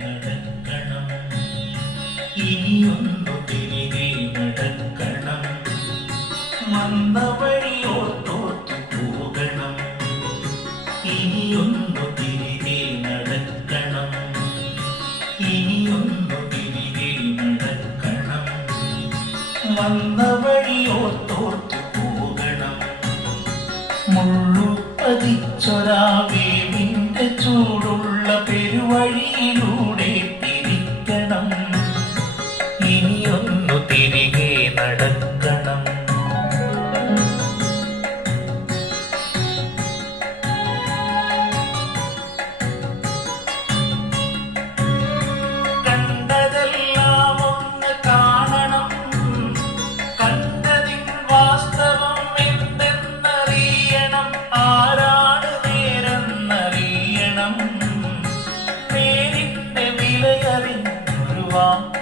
നടക്കണം, ഇനിയൊന്നു തിരികെ നടക്കണം, വന്ന വഴിയോർത്തോർത്തു പോകണം, ഇനിയൊന്നു തിരികെ നടക്കണം, ഇനിയൊന്നു തിരികെ നടക്കണം, വന്ന വഴിയോർത്തോർത്തു പോകണം. മുള്ളുപതിച്ചൊരാ വേവിന്റെ ചൂടുള്ള പെരുവഴിയിലൂടെ തിരിക്കണം, ഇനിയൊന്നു തിരികെ നടക്കണം. കണ്ടതെല്ലാം ഒന്ന് കാണണം, കണ്ടതിൻ വാസ്തവം എന്തെന്നറിയണം, ആരാണ് നേരെന്നറിയണം, നേരിന്റെ വിലയറിഞ്ഞൊരു വാക്ക്